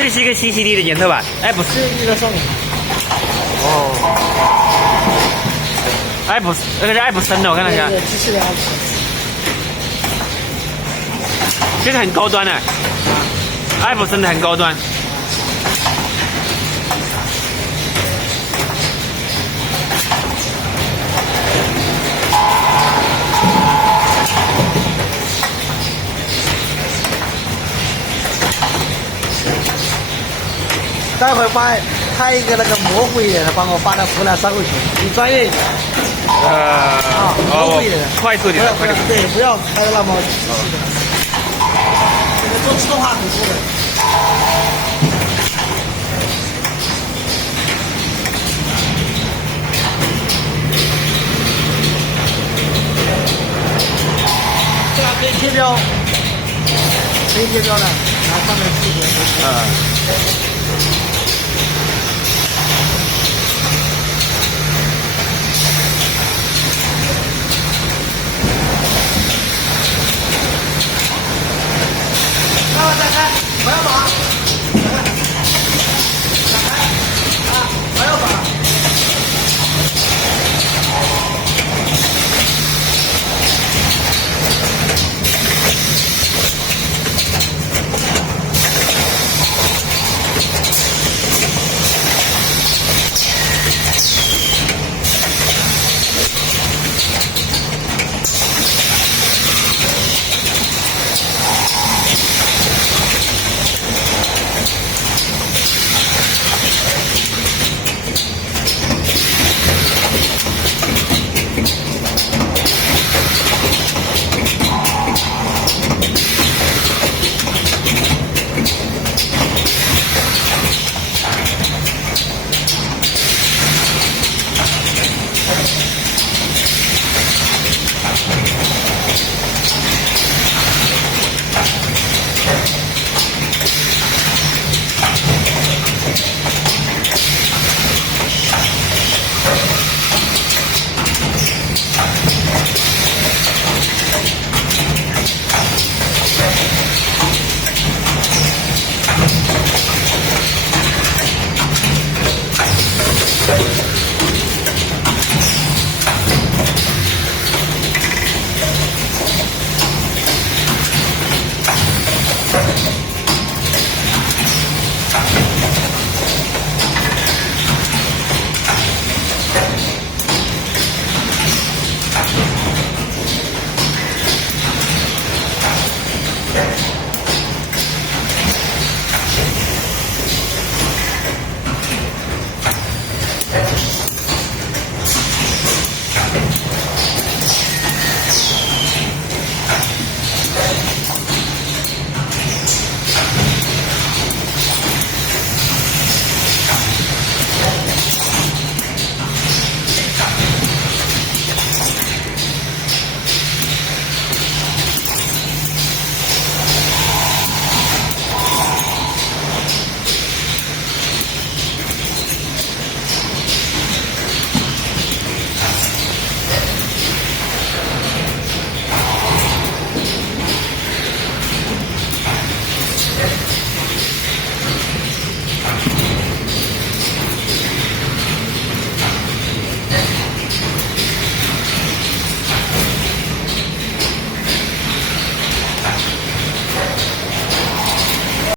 这里是一个新犀利的剪头吧？哎，不是，这个上面。哦，爱普那个爱普森的，我看了一下，机器人爱普森，这个很高端的，爱普森的很高端。待会儿拍一个那个模糊一点的，帮我发到湖南3号群，你专业一点。模糊一点的，快速点，快点。对，不要拍的那么仔细的。这个做自动化很多的。这样可以贴标，可以贴标的，拿上面细节。